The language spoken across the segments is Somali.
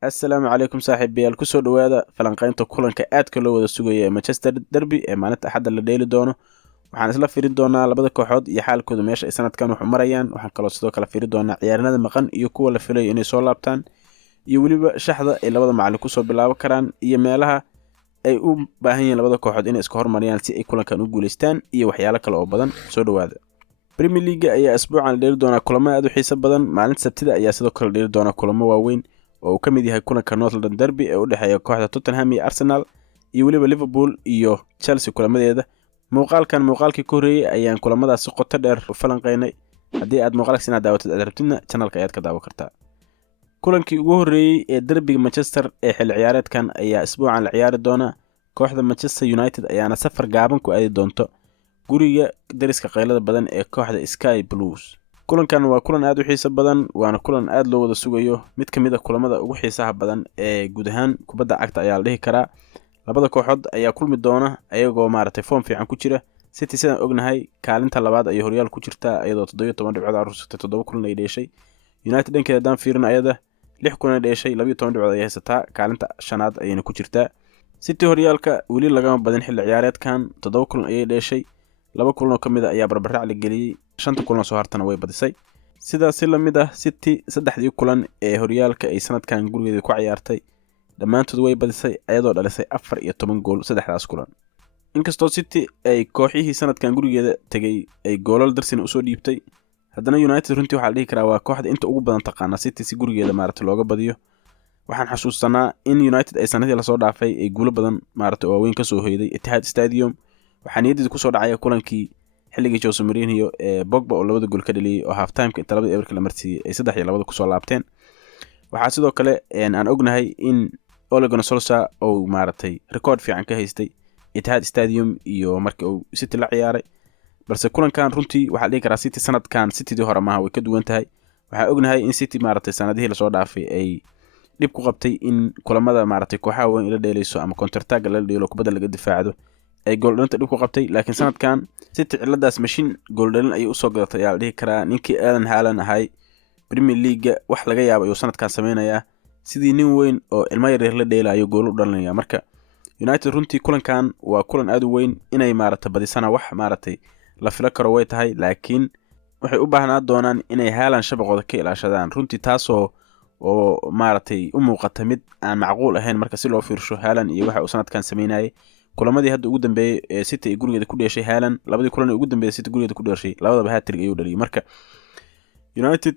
Assalaamu calaykum saaxiibayaal ku soo dhawaada falanqaynta kulanka aadka loo wada sugaya ee Manchester Derby ee maalinta Axadda la dheeli doono. Waxaan isla fiirin doonaa labada kooxood iyo xaalkooda meesha ay sanadkan wax u marayaan. Waxaan kaloo sidoo kale fiirin doonaa ciyaarnada maqan iyo kuwa la filayo inay soo laabtaan iyo weliba shaxda ay labada macallin ku soo bilaaban karaan iyo meelaha ay u baahan yihiin labada kooxood inay iska hormariyaan si ay kulankan u guuleystaan iyo waxyaalo kale oo badan. Soo dhawaada. Premier League ayaa asbuucan la dheeli doonaa kulamo aad u xiiso badan. Maalinta Sabtida ayaa sidoo kale dheeli doona kulamo waaweyn oo uu ka mid yahay kulanka North London Derby ee u dhexeeya kooxda Tottenham iyo Arsenal iyo weliba Liverpool iyo Chelsea kulamadeeda. Muuqaalkii ka horreeyay ayaan kulamadaas si qoto dheer u falanqeynay. Haddii aad muuqaalkaas inaad daawatid aad rabtidna channelka ayaad ka daawan kartaa. Kulankii ugu horreeyay ee derbiga Manchester ee xilli ciyaareedkan ayaa asbuucan la ciyaari doona. Kooxda Manchester United ayaana safar gaaban ku aadi doonto guriga dariska qaylada badan ee kooxda Sky Blues. Kulankan waa kulan aad u xiiso badan, waana kulan aad loo wada sugayo. Mid ka mid ah kulamada ugu xiisaha badan ee guud ahaan kubadda cagta ayaa la dhihi karaa. Labada kooxood ayaa kulmi doona ayagoo form fiican ku jira. City sidaan ognahay kaalinta labaad ayay horyaal ku jirtaa iyadoo 17 dhibcood aruursatay 7 kulan ay dheeshay. United dhankeeda daan fiirin ayada 6 kulan ay dheeshay 12 dhibcood ay haysataa, kaalinta shanaad ayayna ku jirtaa. City horyaalka weli lagama badin xilli ciyaareedkan 7 kulan ayay dheeshay. 2 kulan oo kamid ah ayaa barbarac la geliyay, 5 kulan soo hartana way badisay. Sidaas la mid ah City saddexdii kulan ee horyaalka ay sanadkan gurigeeda ku ciyaartay dhammaantood way badisay iyadoo dhalisay 14 gool saddexdaas kulan. Inkastoo City ay kooxihii sanadkan gurigeeda tagay ay goolal darsin u soo dhiibtay, haddana United runtii waxa la dhihi karaa waa kooxda inta ugu badan taqaana City si gurigeeda looga badiyo. Waxaan xasuusanaa in United ay sanadii la soo dhaafay ay guulo badan oo weyn ka soo hoyday Etihad Stadium. Waxaan niyadda ku soo dhacay kulankii xilligii Jose Mourinho ee Pogba oo 2 gool ka dhaliyay oo half time inta 2 eber la marsiiyay ay 3-2 ku soo laabteen. Waxaa sidoo kale aan ognahay in Ole Gunnar Solskjaer oo record fiican ka haystay Etihad Stadium iyo markii uu City la ciyaaray. Balse kulankan runtii waxa la dhihi karaa City sanadkan City-dii hore maaha way ka duwan tahay. Waxaa ognahay in City sanadihii la soo dhaafay ay dib ku qabtay in kulamada kooxaha weyn la dheelayso ama counter attack la dheelo kubadda laga difaacdo ay gool dhalinta dib ku qabtay. Laakiin sanadkan City ciladaas machine gool dhalin ayay u soo gadatay ayaa la dhihi karaa. Ninkii Erling Haaland ahay Premier League wax laga yaabo ayuu sanadkan sameynaya sidii nin weyn oo ilmo yar la dheelayo gool u dhalinaya. Marka United runtii kulankan waa kulan aad u weyn inay badisana wax la fila karo way tahay, laakiin waxay u baahnaa doonaan inay Haaland shabaqooda ka ilaashadaan runtii taasoo oo u muuqata mid aan macquul ahayn marka si loo fiirsho Haaland iyo waxa uu sanadkan sameynayay. Kulamadii hadda ugu dambeeyay ee City ay gurigeeda ku dheeshay Haaland, labadii kulan ee ugu dambeeyay City gurigeeda ku dheeshay labadaba hat-trick ayuu dhaliyay. Marka United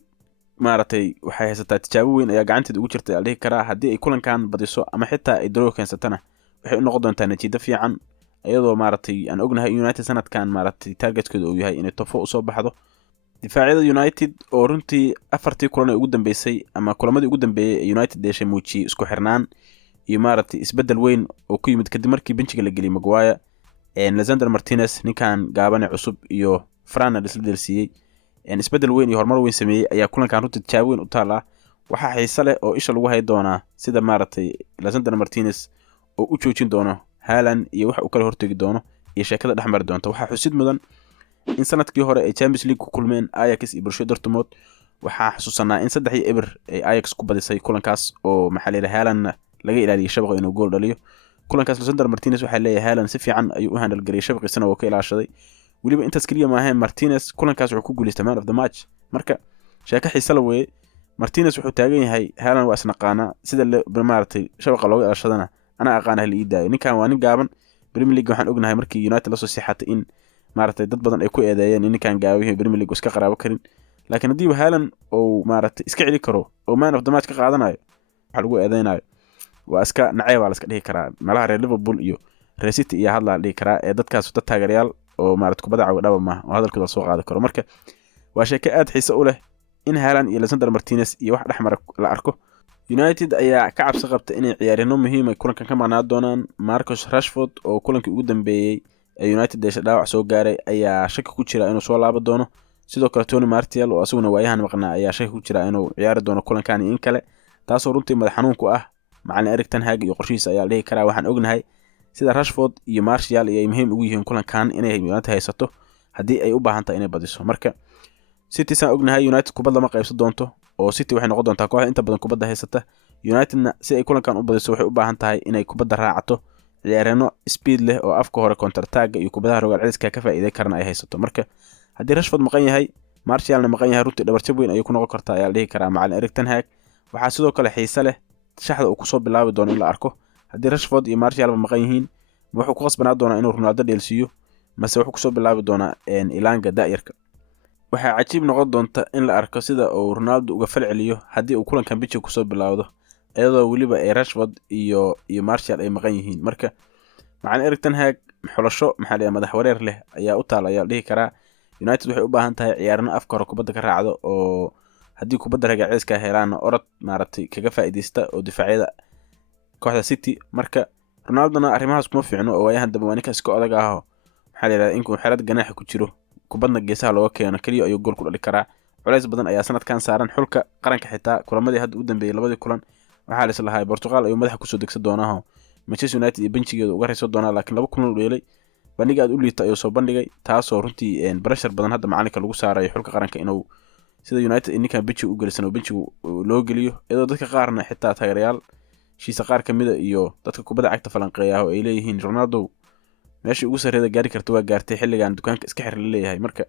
waxay haysataa tijaabo weyn ayaa gacanteeda ugu jirtay la dhihi karaa. Haddii ay kulankan badiso ama xitaa ay draw keensatana waxay u noqon doontaa natiijo fiican iyadoo aan ognahay United sanadkan targetkooda uu yahay inay top 4 u soo baxdo. Difaacyada United oo runtii 4 kulan ee ugu dambeysay ama kulamadii ugu dambeeyay ee United dheeshay muujiyay isku xirnaan iyo isbedel weyn oo ku yimid kadib markii benchiga la geliyay Maguire, Lisandro Martinez ninkan gaabane cusub iyo Fernandes la delsiiyay. Isbedel weyn iyo horumar weyn sameeyay ayaa kulankan runtii tijaabo weyn u taala. Waxa xiiso leh oo isha lagu hay doonaa sida Lisandro Martinez oo u joojin doono Haaland iyo waxa uu kala hortagi doono iyo sheekada dhexmar doonta. Waxa xusid mudan in sanadkii hore ay Champions League ku kulmeen Ajax iyo Borussia Dortmund. Waxaa xasuusanaa in 3 eber ay Ajax ku badisay kulankaas oo Haaland laga ilaaliyay shabaqa inuu gool dhaliyo. Kulankaas Lisandro Martinez waxa leeyahay Haaland si fiican ayuu u handle gareeyay shabaqiisana oo ka ilaashaday. weliba intaas kaliya ma ahayn Martinez kulankaas wuxuu ku guuleystay man of the match. Marka sheeko xiiso la weey Martinez wuxuu taagan yahay Haaland waa isnaqaana sida shabaqa looga ilaashadana ana aqaana hal iidaayo. Ninkan waa nin gaaban Premier League waxaan ognahay markii United la soo siixatay in dad badan ay ku eedeeyeen in ninkan gaabiyo Premier League iska qaraabo karin. Laakiin hadii Haaland oo iska cili karo oo man of the match ka qaadanayo waxa lagu eedeynayo waa iska nacayb la iska dhihi karaa. Malaha reer Liverpool iyo reer City iyo hadla dhihi karaa ee dadkaas dad taageerayaal oo kubada caawa dhaba ma oo hadalkooda soo qaadi karo. Marka waa sheeko aad xiiso u leh in Haaland iyo Lisandro Martinez iyo wax dhexmar la arko. United ayaa ka cabsi qabta inay ciyaarino muhiim ay kulankan ka maqnaan doonaan. Marcus Rashford oo kulankii ugu dambeeyay ee United deesha dhaawac soo gaaray ayaa shaki ku jira inuu soo laaban doono. Sidoo kale Tony Martial oo asaguna waayahan maqnaa ayaa shaki ku jira inuu ciyaari doono kulankan in kale, taasoo runtii madax xanuun ku ah macallin Erik ten Hag iyo qorshihiisa ayaa la dhihi karaa. Waxaan ognahay sida Rashford iyo Martial ay muhiim ugu yihiin kulankan inay United haysato haddii ay u baahan tahay inay badiso. Marka City san ognahay United kubadda ma qaybsan doonto oo City waxay noqon doontaa koox inta badan kubadda haysata. Unitedna si ay kulankan u badiso waxay u baahan tahay inay kubadda raacato ciyaarano speed leh oo afka hore counter attack iyo kubadaha rogaal celiska ka faa'iideyn karana ay haysato. Marka haddii Rashford maqan yahay, Martialna maqan yahay, runtii dhabarjab weyn ayuu ku noqon kartaa ayaa la dhihi karaa macallin Erik ten Hag. waxaa sidoo kale xiise leh shaxda uu kusoo bilaabi doono in la arko. haddii Rashford iyo Martial maqan yihiin, wuxuu ku qasbanaa doonaa inuu Ronaldo dheelsiiyo, mase wuxuu kusoo bilaabi doonaa Ilanga da'yarka. waxaa cajiib noqon doonta in la arko sida uu Ronaldo uga falceliyo haddii uu kulankan biji kusoo bilaawdo iyadoo weliba ay Rashford iyo Martial ay maqan yihiin. marka macallin Erik ten Hag xulasho madax wareer leh ayaa u taal ayaa la dhihi karaa. United waxay u baahan tahay ciyaarano afka hore kubadda ka raacdo oo haddii kubadda rogaal celiska helaan orod kaga faa'iideysta oo difaacyada kooxda City. marka Ronaldona arrimahaas kuma fiicno oo waayahan dambe waa ninka iska odag ah inkuu xeelad ganaaxa ku jiro, kubadna geesaha looga keeno kaliya ayuu gool ku dhali karaa. culays badan ayaa sanadkan saaran xulka qaranka, xitaa kulamadii hadda u dambeeyay 2 kulan waxaa la islahay Portugal ayuu madaxa kusoo degsan doonaa, Manchester United iyo benchigeedu uga rayso doonaa, laakiin 2 kulan u dheelay bandhiga aad u liita ayuu soo bandhigay, taasoo runtii pressure badan hadda macalinka lagu saarayo xulka qaranka inuu sida United ninkan benchi u gelisan oo benchigu loo geliyo, iyadoo dadka qaarna xitaa taageerayaal shiisa qaar kamida iyo dadka kubadda cagta falanqeeya oo ay leeyihiin Ronaldo meeshii ugu sareeyay gaari karta waa gaartay xilligan dukaanka iska xir leeyahay. marka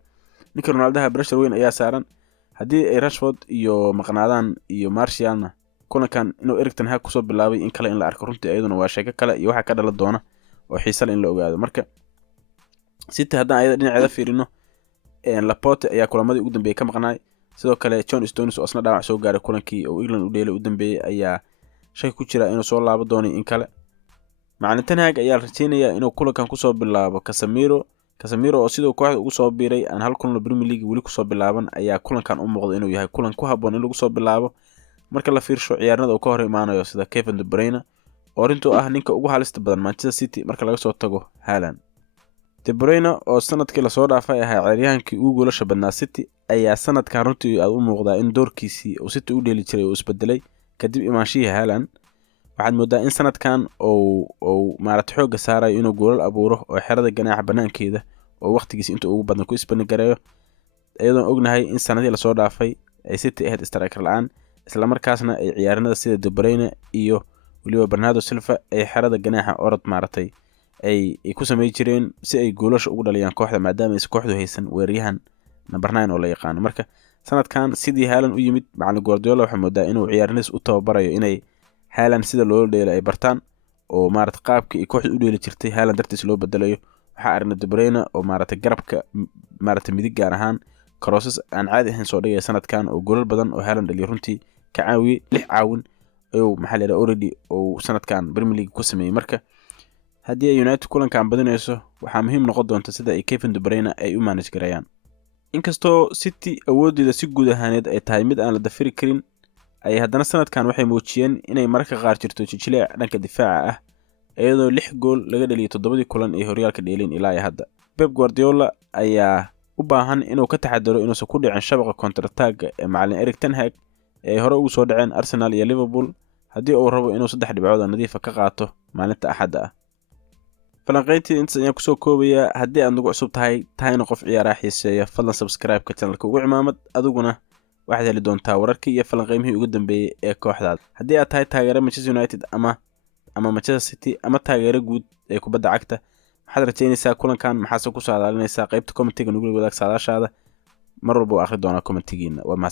ninka Ronaldo pressure weyn ayaa saaran. haddii ay Rashford iyo maqnaadaan iyo Martialna kulankan inuu Erik ten Hag kusoo bilaabay in kale in la arko, runtii ayaduna waa sheeko kale iyo waxa ka dhalan doona oo xiiso leh in la ogaado. marka City haddaan ayada dhinaceeda fiirino, Laporte ayaa kulamadii ugu dambeeyay ka maqnaay, sidoo kale John Stones oo asna dhaawac soo gaaray kulankii oo England u dheelay u dambeeyay ayaa shay ku jira inuu soo laabo doono in kale. macallin ten Hag ayaa rajeynayaa inuu kulankan kusoo bilaabo Casemiro oo sidoo kooxda ugu soo biiray aan hal kulan Premier League weli kusoo bilaaban, ayaa kulankan u muuqda inuu yahay kulan ku habboon in lagu soo bilaabo marka la fiirsho ciyaarnada uu ka hor imaanayo sida Kevin De Bruyne oo arintu ah ninka ugu halista badan Manchester City marka laga soo tago Haaland. De Bruyne oo sanadkii la soo dhaafay ahaa ciyaaryahankii ugu goolasha badnaa City ayaa sanadkan runtii aad u muuqdaa in doorkiisii uu City u dheeli jiray uu isbedelay kadib imaanshihii Haaland. waxaad moodaa in sanadkan uu xooga saarayo inuu goolal abuuro oo xerada ganaaxa banaankeeda oo waqtigiisa inta ugu badan ku isbani gareeyo, iyadoo ognahay in sanadii la soo dhaafay ay City ahayd striker la'aan, isla markaasna ay ciyaaranada sida De Bruyne iyo waliba Bernardo Silva ay xerada ganaaxa orod ay ku sameey jireen si ay goolasha ugu dhaliyaan kooxda, maadaama ay kooxdu haysan weeraryahan number 9 oo la yaqaan. marka sanadkan sidii Haaland u yimid, macallin Guardiola waxa moodaa inuu ciyaaraniis u tababarayo inay Haaland sida loo dheelay ay bartaan oo qaabkii ay kooxdu u dheeli jirtay Haaland dartiis loo bedelayo. waxaa aragna De Bruyne oo garabka midig gaar ahaan crosses aan caadi ahayn soo dhigay sanadkan oo goolal badan oo Haaland dhaliyo, runtii ka caawiyay 6 caawin ayuu already oo sanadkan Premier League ku sameeyay. marka haddii ay United kulankan badinayso, waxaa muhiim noqon doonta sida ay Kevin De Bruyne ay u manage garayaan. inkastoo City awoodeeda si guud ahaaneed ay tahay mid aan la dafiri karin, ay haddana sanadkan waxay muujiyeen inay mararka qaar jirto jijile dhanka difaaca ah, iyadoo 6 gool laga dhaliyay 7 kulan ee horyaalka dheelin ilaa hadda. Pep Guardiola ayaa u baahan inuu ka taxadaro inuusan ku dhicin shabaqa counter attack ee macallin Erik ten Hag ee hore ugu soo dhaceen Arsenal iyo Liverpool haddii uu rabo inuu 3 dhibcood nadiif ah ka qaato maalinta Axadda ah. falanqayntii inta ayaan kusoo koobayaa. haddii aad nagu cusub tahayna qof ciyaaraha xiiseeya, fadlan subscribe-ka channelka ugu cimaamad, adiguna waxaad heli doontaa wararkii iyo falanqaymihii ugu dambeeyay ee kooxdaada. haddii aad tahay taageere Manchester United ama Manchester City ama taageere guud ee kubadda cagta, waxaad rajaynaysaa kulankan maxaase ku saadaalinaysaa qaybta commentiga nagu wadaag saadaashaada, mar walba akhri doonaa commentigiina. waa